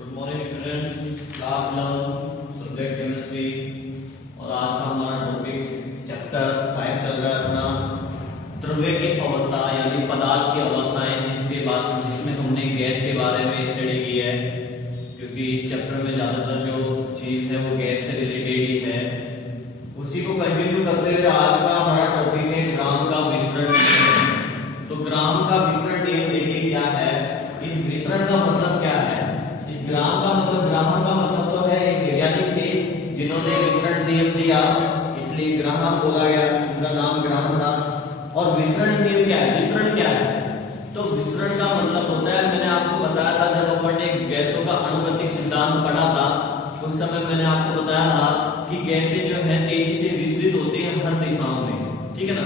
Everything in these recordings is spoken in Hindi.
Good morning student, class 11 subject chemistry. और आज का हमारा टॉपिक चैप्टर 5 चल रहा है अपना द्रव्य की अवस्था यानी पदार्थ की अवस्थाएं, जिसमें हमने गैस के बारे में स्टडी की है, क्योंकि इस चैप्टर में ज्यादातर जो चीज है वो गैस से रिलेटेड ही है। उसी को कंटिन्यू करते हुए आज का हमारा टॉपिक है ग्राम का विसरण। तो ग्राम का विसरण नियम देखिए क्या है। इस विसरण का मतलब क्या है? ग्राम का मतलब, ग्रामर का मतलब तो है एक वैज्ञानिक थे जिन्होंने विसरण नियम दिया, इसलिए ग्रामर बोला गया, इसका नाम ग्रामर था। और विसरण नियम क्या है? विसरण क्या है? तो विसरण का मतलब होता है, मैंने आपको बताया था जब अपन ने गैसों का अणुगतिक सिद्धांत पढ़ा था, उस समय मैंने आपको बताया था कि गैसें जो है तेजी से विसरित होती हैं हर दिशाओं में, ठीक है ना।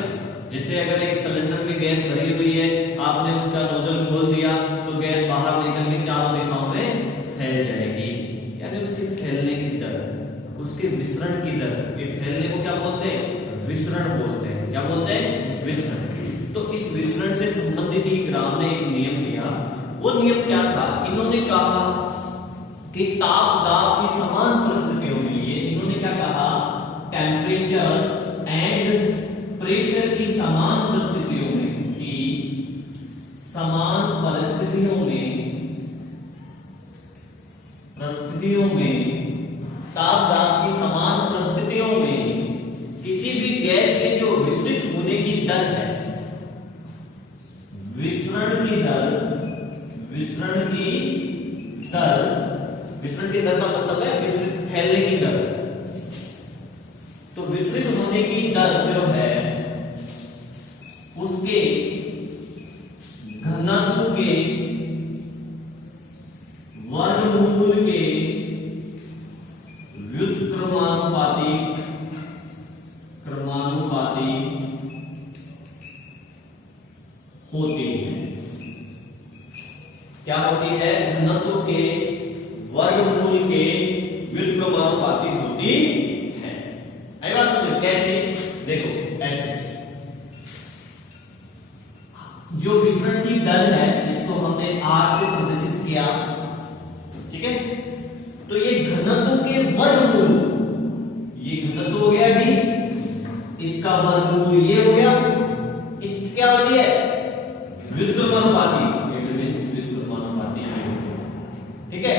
जैसे अगर एक सिलेंडर में गैस भरी हुई है, आपने उसका नोजल खोल दिया तो गैस बाहर निकल के चारों दिशाओं में फैल जाएगी, यानी उसके फैलने की दर, उसके विसरण की दर। ये फैलने को क्या बोलते हैं? विसरण बोलते हैं। क्या बोलते हैं? विसरण। तो इस विसरण से संबंधित ही ग्राम ने एक नियम दिया। वो नियम क्या था? इन्होंने कहा कि ताप दाब की समान परिस्थितियों के लिए, इन्होंने क्या कहा, टेम्परेचर एंड प्रेशर की समान परिस्थितियों में, कि समान परिस्थितियों में ताप दाब की समान परिस्थितियों में किसी भी गैस के जो विसरित होने की दर है, विसरण की दर का मतलब है विसरित फैलने की दर। तो विसरित होने की दर जो है उसके घनत्व के वर्गमूल के क्रमानुपाती होती है। क्या होती है? घनत्व के वर्गमूल के व्युत्क्रमानुपाती होती है। आई बात समझ? कैसे? देखो ऐसे, जो विसरण की दर है इसको हमने R से प्रदर्शित किया, ठीक है। तो ये घनत्व के वर्गमूल, ये घनत्व हो गया D, इसका वर्गमूल ये हो गया, इस क्या होती है? व्युत्क्रमानुपाती, इट मींस व्युत्क्रमानुपाती, ठीक है।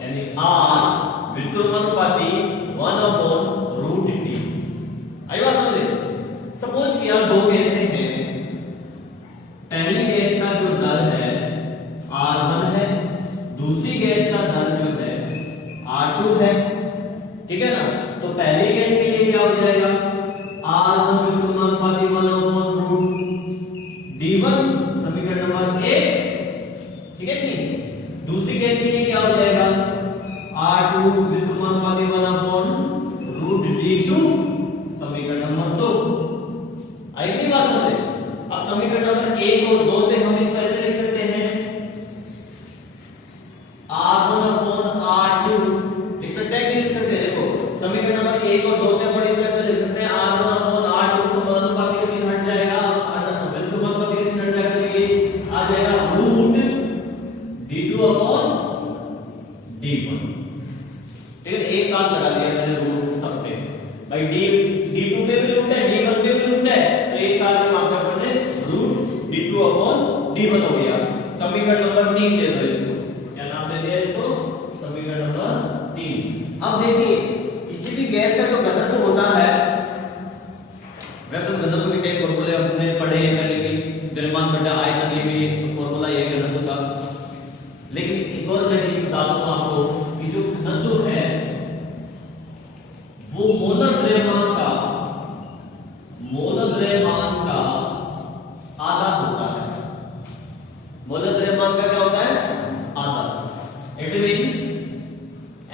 यानी R व्युत्क्रमानुपाती 1/√T। आई बात समझे? सपोज किया दो गैसें हैं, पहली गैस का जो दर है R1 है, दूसरी गैस का दर जो है R2 है, ठीक है ना। तो पहली गैस के लिए क्या हो जाएगा? R1 व्युत्क्रमानुपाती 1/√D1, समीकरण नंबर 1, ठीक है नहीं। दूसरी गैस के लिए क्या हो जाएगा? R2 व्युत्क्रमानुपाती 1/√D2, समीकरण नंबर 2। आई नहीं बात समझे? अब समीकरण नंबर 1 और 2 से हम इसको ऐसे लिख सकते हैं, R1/R2 लिख सकते हैं कि नहीं लिख सकते? देखो समीकरण नंबर 1 और 2 से अपन इसको ऐसे लिख सकते हैं, R1/R2 समानुपाती का चिन्ह हट जाएगा, व्युत्क्रमानुपाती का चिन्ह हट जाएगा, तो ये आ जाएगा √D2/D1, ठीक है। एक साथ लगा लिया मैंने रूट सब पे, भाई D2 पे भी रूट है, D1 पे भी रूट है, तो एक साथ में वहां पे अपन ने √D2/D1 हो गया। समीकरण नंबर 3 दे दो इसको, क्या नाम दे दिया इसको? समीकरण नंबर 3। अब देखिए किसी भी गैस का जो घनत्व होता है, वैसे तो घनत्व के कई फॉर्मूले अपने पढ़े हैं पहले भी, द्रव्यमान बटा आयतन, ये भी फॉर्मूला ये घनत्व का। लेकिन एक और मैं चीज बता दूं आपको कि जो घनत्व है वो मोलर द्रव्यमान का आधा होता है। मोलर द्रव्यमान का क्या होता है? आधा। इट मींस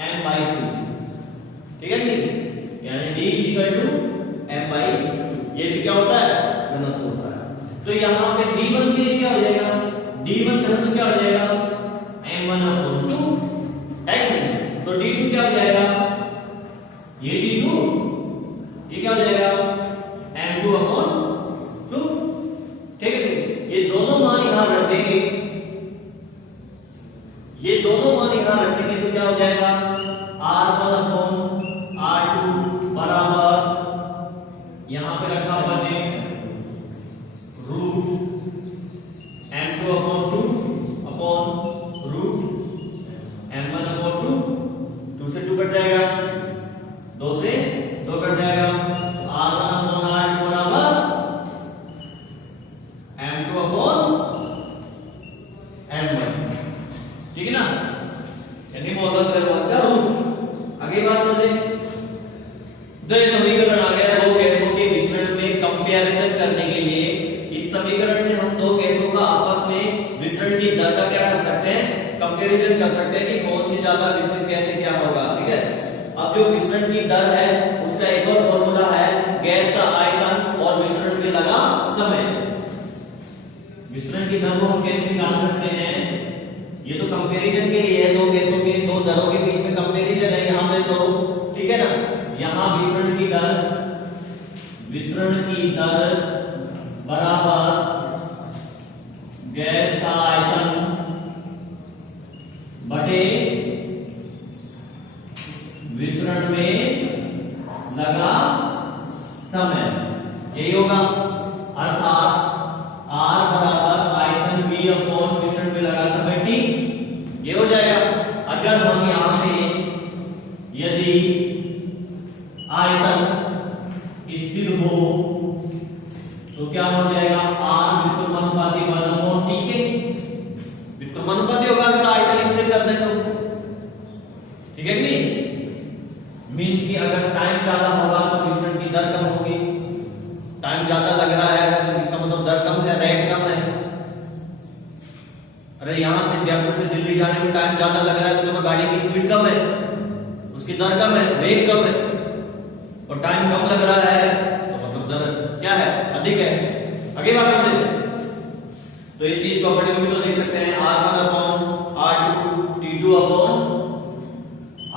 m/2, ठीक है नहीं, यानी D = m/2। ये क्या होता है? घनत्व होता है। तो यहां पे D1 के लिए क्या हो जाएगा? D1 घनत्व क्या हो जाएगा? m1/2 ये दोनों मान यहां रखेंगे तो क्या हो जाएगा, R1 अपॉन R2 बराबर, यहां पे रखा अपन ने root M2 upon 2 upon root M1 upon 2 से 2 कट जाएगा, 2 से 2 कट जाएगा, R1 अपॉन R2 बराबर M2 अपॉन M1, ठीक है ना, यानी मॉडल करवाने का रूट। आगे बात समझे, तो ये समीकरण आ गया दो गैसों के मिश्रण में कंपैरिजन करने के लिए। इस समीकरण से हम दो गैसों का आपस में मिश्रण की दर का क्या कर सकते हैं, कंपैरिजन कर सकते हैं कि कौन सी ज्यादा मिश्रण कैसे क्या होगा, ठीक है। अब जो मिश्रण की दर है उसका एक और फॉर्मूला है, गैस का आयतन और मिश्रण में लगा समय। मिश्रण की दर को हम कैसे निकाल सकते हैं, ये तो कंपैरिजन के लिए है, दो गैसों के दो दरों के बीच में कंपैरिजन है यहां पे तो, ठीक है ना। यहां मिश्रण की दर बराबर गैस का आयतन बटे मिश्रण में लगा समय, यही होगा। अर्थात R बराबर आयतन V अपॉन मिश्रण में लगा समय T, ये हो जाएगा। अगर हम यहां से यदि आयतन स्थिर हो तो क्या हो जाएगा, R व्युत्क्रमानुपाती 1 अपॉन T के व्युत्क्रमानुपाती होगा अगर आयतन स्थिर कर दे तो, ठीक है कि नहीं। मींस कि अगर टाइम ज्यादा होगा तो मिश्रण की दर कम होगी, टाइम ज्यादा लग रहा है अगर तो इसका मतलब दर कम है, रेट कम है। अरे यहां से जयपुर से दिल्ली जाने में टाइम ज्यादा लग रहा है तो गाड़ी की स्पीड कम है, उसकी दर कम है, वेग कम है, और टाइम कम लग रहा है तो मतलब दर क्या है, अधिक है। आगे बात समझे, तो इस चीज को अपन भी तो लिख सकते हैं R1 upon R2 T2 upon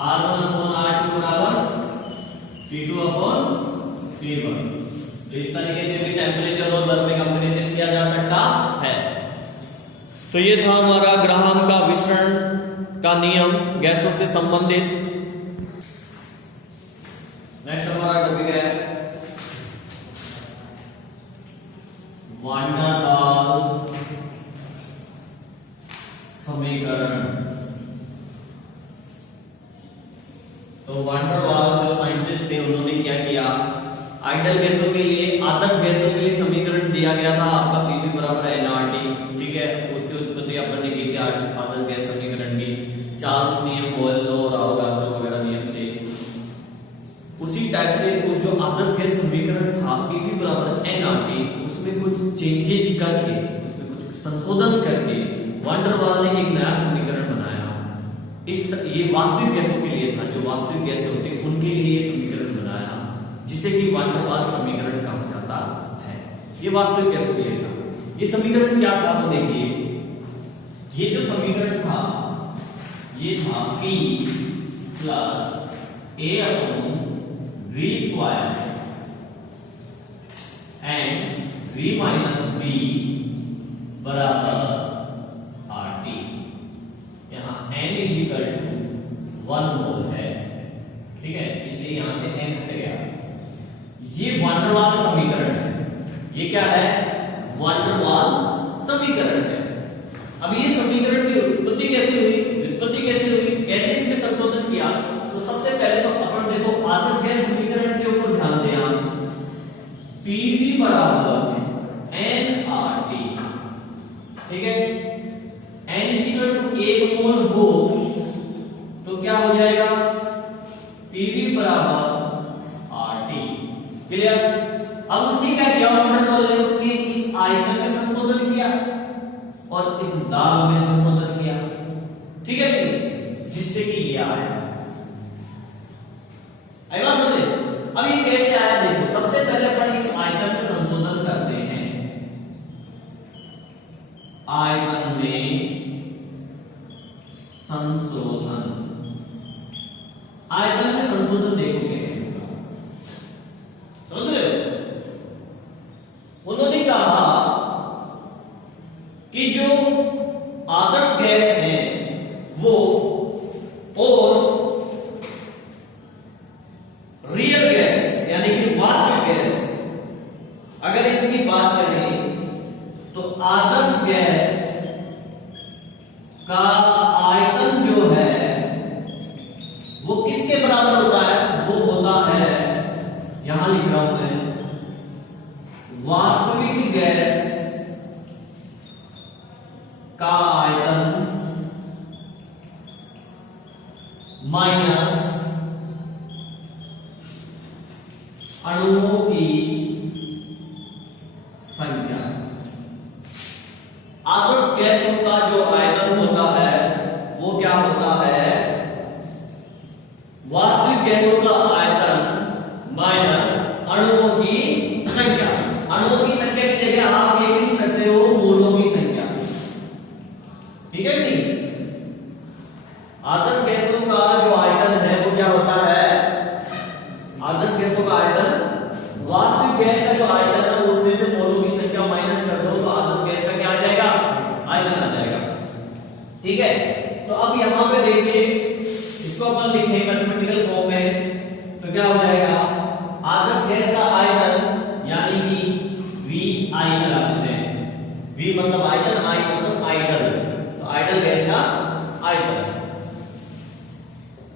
R1 upon R2 बराबर T2 अपॉन T1। तो इस तरीके से भी टेम्परेचर और दर में कंपैरिजन किया जा सकता है। तो ये था हमारा ग्राहम का विसरण का नियम गैसों से संबंधित। नेक्स्ट हमारा टॉपिक है वान डेर वाल समीकरण। तो वान डेर वाल जो साइंटिस्ट थे उन्होंने क्या किया, आइडियल गैसों के लिए, आदर्श गैसों के लिए समीकरण दिया गया था आपका Pv बराबर nRT, ठीक है। उसकी उत्पत्ति अपन ने की थी आदर्श गैस समीकरण की चार्ल्स नियम, बोयल लॉ और अवोगाद्रो वगैरह नियम से। उसी टाइप से उस जो आदर्श गैस समीकरण था Pv बराबर nRT, उसमें कुछ चेंजेज करके, उसमें कुछ संशोधन करके वान डेर वाल ने एक नया समीकरण बनाया। ये वास्तविक गैसों के लिए था, जो वास्तविक गैसें होती हैं उनके लिए ये समीकरण बनाया, जिसे कि वान डेर वाल समीकरण कहा जाता है। ये वास्तविक गैसों के लिए था। ये समीकरण क्या था, वो देखिए, ये जो समीकरण था ये था P plus A upon V square and V minus B बराबर RT। यहां n इज इक्वल टू 1 मोल है, ठीक है, इसलिए यहां से n हट गया। ये वान डेर वाल समीकरण है, ये क्या है, वान डेर वाल समीकरण है। अब ये समीकरण की उत्पत्ति कैसे हुई, व्युत्पत्ति कैसे हुई, कैसे इसमें संशोधन किया, तो सबसे पहले तो अपन देखो आदर्श गैस समीकरण के ऊपर ध्यान दें आप। Pv बराबर nRT, ठीक है, n इज इक्वल टू 1 मोल हो तो क्या हो जाएगा, Pv बराबर RT। क्लियर। अब उसने क्या किया, वान डेर वाल ने उसके इस आयतन में संशोधन किया और इस दाब में संशोधन किया, ठीक है, जिससे कि ये आया। आई बात समझे। अब ये कैसे आया देखो, सबसे पहले अपन इस आयतन में संशोधन करते हैं। आयतन में संशोधन, आयतन में संशोधन देखो कैसे होगा, समझ रहे हो। उन्होंने कहा कि जो आदर्श गैस है का आयतन जो है वो किसके बराबर होता है? वो होता है, यहां लिख रहा हूं मैं, वास्तविक गैस का आयतन माइनस अणुओं की संख्या। आदर्श गैसों का जो आयतन होता है वो क्या होता है? वास्तविक गैसों का आयतन माइनस अणुओं की संख्या। अणुओं की संख्या की जगह आप ये लिख सकते हो मोलों की संख्या। ठीक है जी। आदर्श गैसों का जो आयतन है वो क्या होता है? आदर्श गैसों का आयतन, वास्तविक गैस का जो आयतन है उसमें से मोलों की संख्या माइनस कर दो तो आदर्श गैस का क्या आ जाएगा? आयतन आ जाएगा। ठीक है, तो अब यहां पे देखिए, इसको अपन लिखें मैथमेटिकल फॉर्म में तो क्या हो जाएगा? आदर्श गैस का आयतन यानी कि वी आई लगा देते हैं। वी मतलब आयतन, आई मतलब आइडल, तो आइडल गैस का आयतन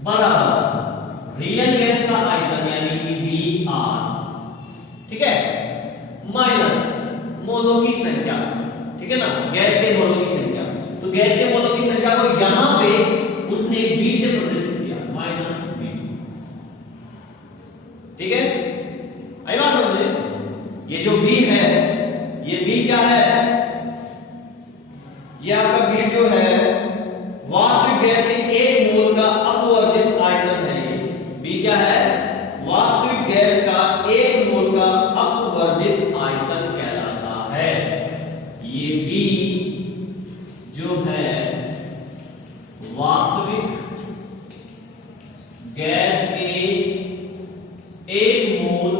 बराबर रियल गैस का आयतन यानी कि वी आर, ठीक है, माइनस मोलों की संख्या। ठीक है ना, गैस के मोलों की संख्या। तो गैस के मोलों की संख्या को यहां पे उसने बी से प्रदर्शित किया, माइनस बी। ठीक है, आई बात समझे? ये जो बी है, ये बी क्या है? ये आपका बी जो है वास्तविक गैस के 1 मोल का अपवर्जित आयतन है। ये बी क्या है? वास्तविक गैस का 1 मोल का अपवर्जित आयतन कहलाता है। ये बी जो है वास्तविक गैस के 1 मोल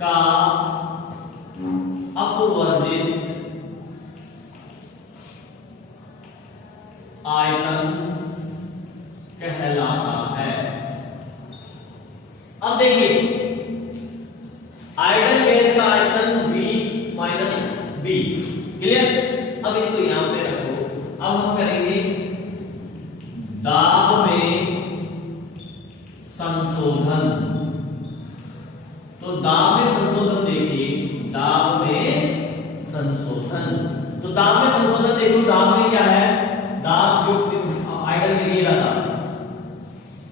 का अपवर्जित आयतन कहलाता है। अब देखिए, आइडल गैस का आयतन V माइनस बी, क्लियर? अब इसको यहां पे रखो। अब हम करेंगे दाब में संशोधन। तो दाब में संशोधन देखिए, दाब में संशोधन। तो दाब में संशोधन देखो, दाब में क्या है? दाब जो आइडल के लिए रहा,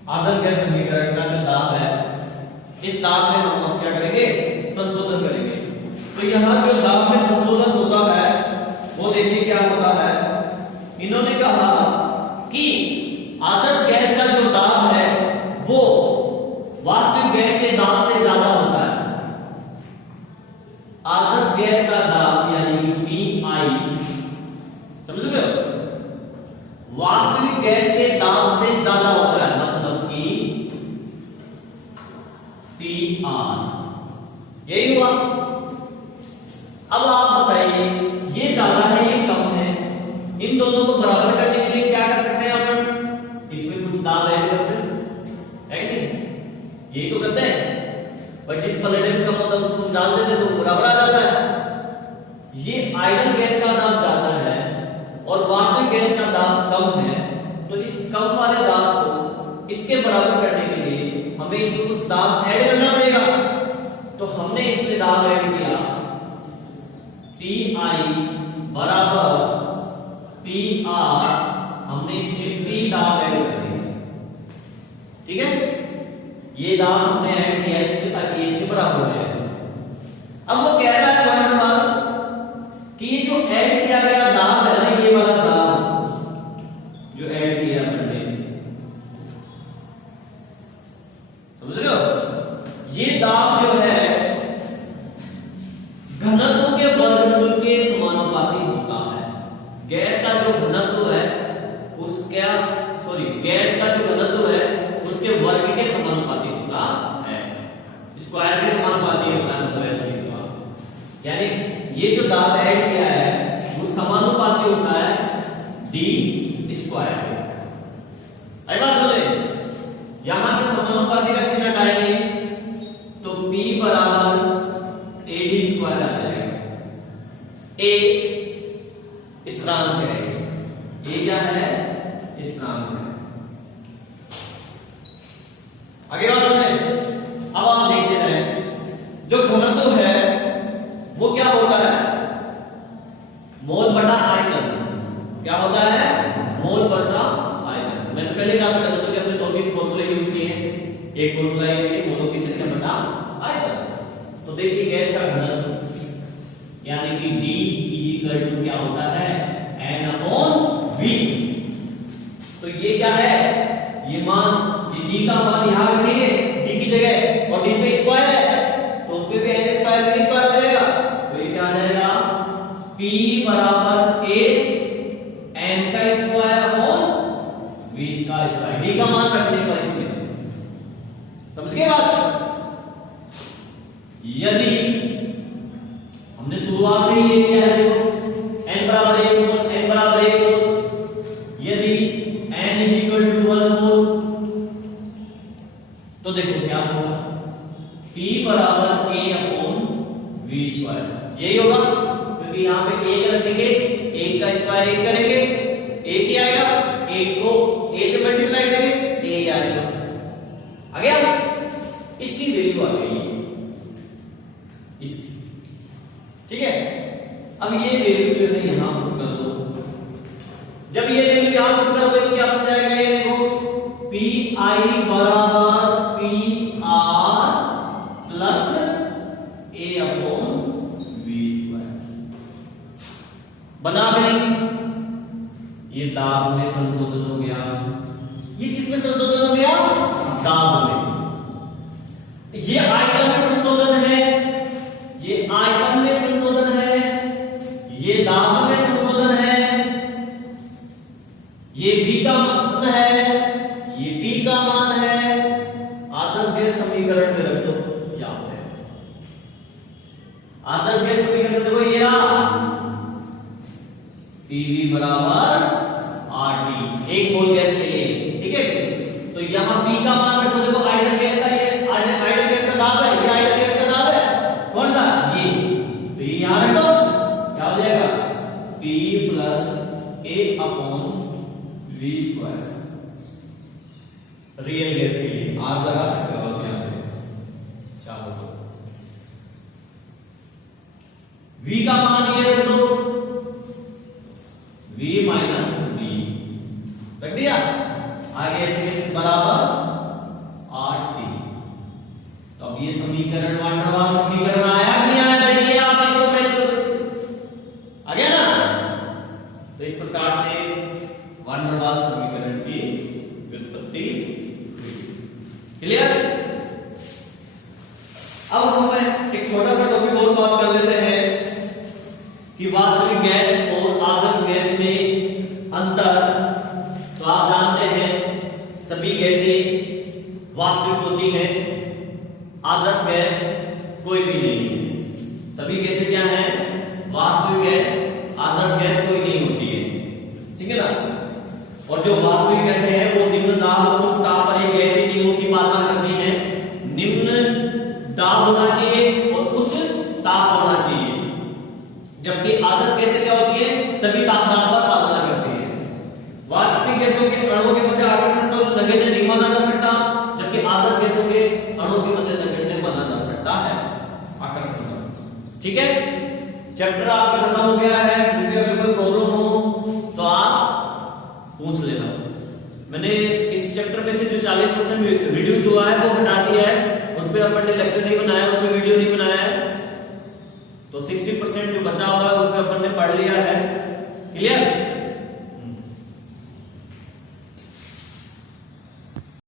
आदर्श गैस समीकरण का जो दाब है, इस दाब में हम क्या करेंगे? संशोधन करेंगे। तो यहां जो दाब में संशोधन होता है वो देखिए क्या होता है। इन्होंने कहा कि आदर्श गैस का जो दाब है वो वास्तविक गैस के दाब से ज्यादा होता है। आदर्श गैस का दाब यानी कि PI, समझ रहे हो? वास्तविक गैस के दाब से ज्यादा होता है, मतलब कि PR। यही हुआ। अब आप बताइए, ये ज्यादा है ये कम है, इन दोनों को बराबर करने के लिए क्या कर सकते हैं अपन? इसमें कुछ दाब ऐड कर सकते हैं, है कि नहीं? यही तो करते हैं। और जिस पलड़े में कम होता है उसको कुछ डाल देते हैं तो बराबर आ जाता है। ये आइडल गैस का दाब ज्यादा है और वास्तविक गैस का दाब कम है, तो इस कम वाले दाब को इसके बराबर करने के लिए हमें इसमें कुछ दाब ऐड करना पड़ेगा। तो हमने इसमें दाब ऐड किया PI बराबर PR, हमने इसमें P दाब ऐड कर दिया। ठीक है, ये दाब हमने ऐड किया इसमें ताकि इसके बराबर हो जाए। अब वो कह रहा है पॉइंट बात कि ये जो ऐड किया गया दाब है ना, ये वाला दाब जो ऐड किया हमने, समझ रहे हो? ये दाब जो है घनत्व के वर्गमूल के समानुपाती होता है। गैस का जो घनत्व है उसका, गैस का जो घनत्व है उसके वर्ग के समानुपाती होता है, स्क्वायर के समानुपाती होता है, मतलब ऐसा लिखा। यानी ये जो दाब ऐड किया है वो समानुपाती होता है D स्क्वायर। आई बात समझे? यहां से समानुपाती का चिन्ह हटाएंगे तो P बराबर AD स्क्वायर आ जाएगा। A स्थिरांक है, ये क्या है, स्थिरांक है। आगे बात समझे। अब आप देखते जाए जो घनत्व है वो क्या होता है, मोल बटा आयतन। क्या होता है, मोल बटा आयतन। मैंने पहले कहा था घनत्व के हमने 2-3 फॉर्मूले यूज किए हैं। एक फॉर्मूला ये है मोलों की संख्या बटा आयतन। तो देखिए गैस का घनत्व यानी कि D = क्या होता है, N/V। तो ये क्या है, ये मान, ये D का मान यहां रखेंगे D की जगह, और D पे स्क्वायर है तो उसपे भी N स्क्वायर V स्क्वायर आ जाएगा। तो ये क्या आ जाएगा, P बराबर A N का स्क्वायर अपॉन V का स्क्वायर। D का मान रखने पर इसमें समझ गए बात। यदि हमने शुरुआत से ही ये लिया है, देखो n बराबर 1 मोल, n बराबर 1 मोल। यदि n = 1 मोल तो देखो क्या होगा, P बराबर A/V स्क्वायर। यही होगा क्योंकि यहां पे 1 रखेंगे, 1 का स्क्वायर 1 करेंगे, 1 ही आएगा। 1 को A से मल्टीप्लाई करेंगे, A ही आएगा। आ गया, इसकी वैल्यू आ गई इसकी, ठीक है। अब ये वैल्यू जो है यहां पुट कर दो। जब ये वैल्यु यहां पुट करोगे तो क्या बन जाएगा, ये देखो PI बराबर PR प्लस A/V स्क्वायर। बना के नहीं, ये दाब में संशोधन हो गया। ये किसमें संशोधन हो गया, दाब में। ये आयतन में संशोधन है, ये आयतन में संशोधन है, ये दाब में संशोधन है, ये V का मान है, ये P का मान है। आदर्श गैस समीकरण में रख दो यहां पे। आदर्श गैस समीकरण देखो ये रहा, PV बराबर RT, एक मोल गैस के लिए, ठीक है। तो यहां P का मान रखो, देखो आइडियल गैस का, ये आइडियल गैस का दाब है, ये आइडियल गैस का दाब है, कौन सा, ये। तो ये यहां रखो, क्या हो जाएगा, P plus A/V square. Real gas के लिए आग लगा सकते हो आप यहां पे, चाहो तो। V का मान ये रख दो, V माइनस D रख दिया। आगे ऐसे बराबर RT। तो अब ये समीकरण वाटर वाल समीकरण आया नहीं आया, देखिए आप इसको कैसे आ गया ना। तो इस प्रकार से वान डेर वाल्स समीकरण की व्युत्पत्ति हुई। क्लियर। अब हम एक छोटा सा टॉपिक और बात कर लेते हैं कि वास्तविक गैस और आदर्श गैस में अंतर। तो आप जानते हैं सभी गैसें वास्तविक होती हैं, आदर्श गैस कोई भी नहीं है। सभी गैसें क्या हैं, वास्तविक गैस, आदर्श गैस कोई नहीं होती है, ठीक है ना। और जो वास्तविक गैसें हैं वो निम्न दाब और उच्च दाब पर एक ऐसे नियमों की पालना करती हैं। निम्न दाब होना चाहिए और उच्च ताप होना चाहिए, जबकि आदर्श गैसें क्या होती है, सभी ताप दाब पर पालना करती है। वास्तविक गैसों के अणुओं के मध्य आकर्षण बल नगण्य नहीं माना जा सकता, जबकि आदर्श गैसों के अणुओं के मध्य नगण्य माना जा सकता है आकर्षण बल, ठीक है। चैप्टर आपका खत्म हो गया है। यदि अगर कोई प्रॉब्लम हो तो आप पूछ लेना। मैंने इस चैप्टर में से जो 40% रिड्यूस हुआ है वो हटा दिया है, उस पर अपन ने लेक्चर नहीं बनाया, उस पर वीडियो नहीं बनाया है। तो 60% जो बचा हुआ है उस पर अपन ने पढ़ लिया है। क्लियर।